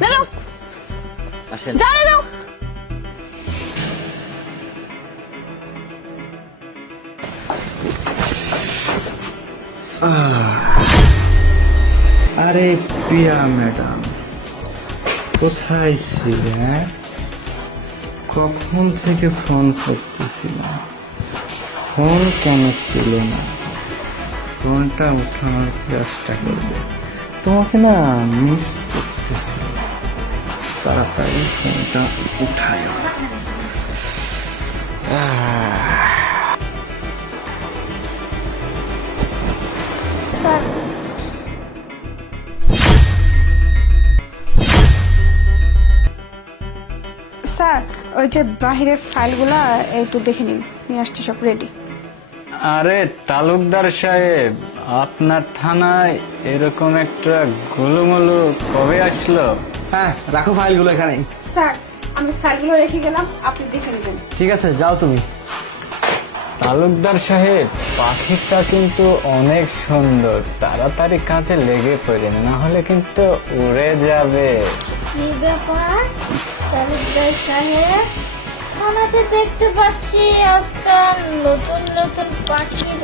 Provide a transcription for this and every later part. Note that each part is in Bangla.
যাও আসেন। যাও যাও। আরে প্রিয়া ম্যাডাম, কোথায় ছিলে? কখন থেকে ফোন করতেছিলাম, ফোন কেন ছিল না? ফোনটা উঠানোর চেষ্টা করবে, তোমাকে না মিস করতেছি। তাড়াতাড়ি ফোনটা উঠায়। স্যার স্যার ওই যে বাহিরের ফাইলগুলা একটু দেখে নিন, নিয়ে আসছি, সব রেডি। আরে তালুকদার সাহেব, আপনার থানায় এরকম একটা গোলুমলু কবে আসলো? হ্যাঁ, রাখো ফাইলগুলো এখানে। স্যার আমি ফাইলগুলো রেখে গেলাম, আপনি দেখে নেবেন। ঠিক আছে, যাও তুমি। তালুকদার সাহেব, পাখিটা কিন্তু অনেক সুন্দর, তাড়াতাড়ি কাজে লেগে পড়েন, না হলে কিন্তু উড়ে যাবে। কি ব্যাপার তালুকদার সাহেব, থানাতে দেখতে পাচ্ছি আজকাল নতুন নতুন পাখির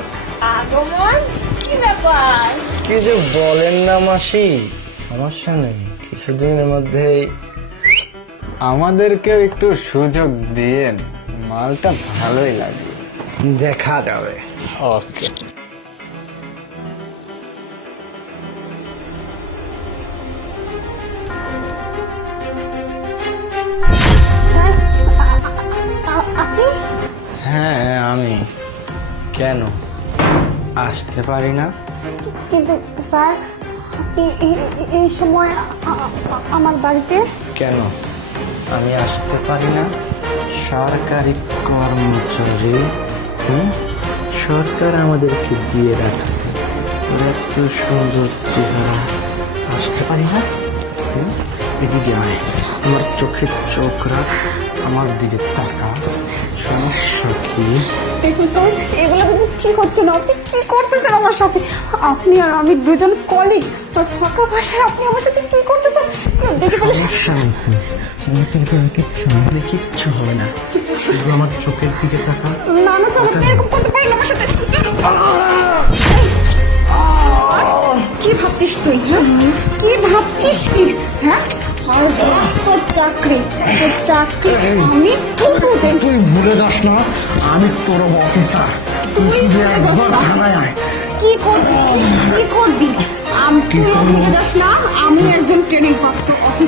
আগমন, কি ব্যাপার? কি যে বলেন না মাসি, সমস্যা নেই, কিছুদিনের মধ্যেই। আমাদেরকেও একটু সুযোগ দিয়েন, মালটা ভালোই লাগে। দেখা যাবে। ওকে। আপনি? হ্যাঁ আমি। কেন আসতে পারি না? কিন্তু স্যার আপনি এই সময় আমার বাড়িতে? কেন আমি আসতে পারি না? সরকারি কর্মচারী, সরকার আমাদেরকে দিয়ে রাখছে, এত সুন্দর চেহারা, আসতে পারি না? এদিকে আয়, আমার চোখে চোখ রাখ, আমার দিকে তাকা। সমস্যা কি? দেখুন স্যার, এগুলো কিন্তু ঠিক হচ্ছে না। আপনি কি করতেছেন আমার সাথে? আপনি আর আমি দুজন কলিগ, তো ফাঁকা ভাষায় আপনি আমার সাথে কি করতেছেন? দেখে ফেলে সমস্যা নেই, কিচ্ছু হবে না, শুধু আমার চোখের দিকে তাকা। না না স্যার, আপনি এরকম করতে পারেন আমার সাথে। কি ভাবছিস তুই? হ্যাঁ কি ভাবছিস কি? হ্যাঁ আর তোর চাকরি, আমি থুতু দেব। তুই ভুলে যাস না, আমি তোর অফিসার। তুই শুধু একবার থানায় আয়। কি করবি? তুই ভুলে যাস না, আমি একজন ট্রেনিং প্রাপ্ত অফিসার।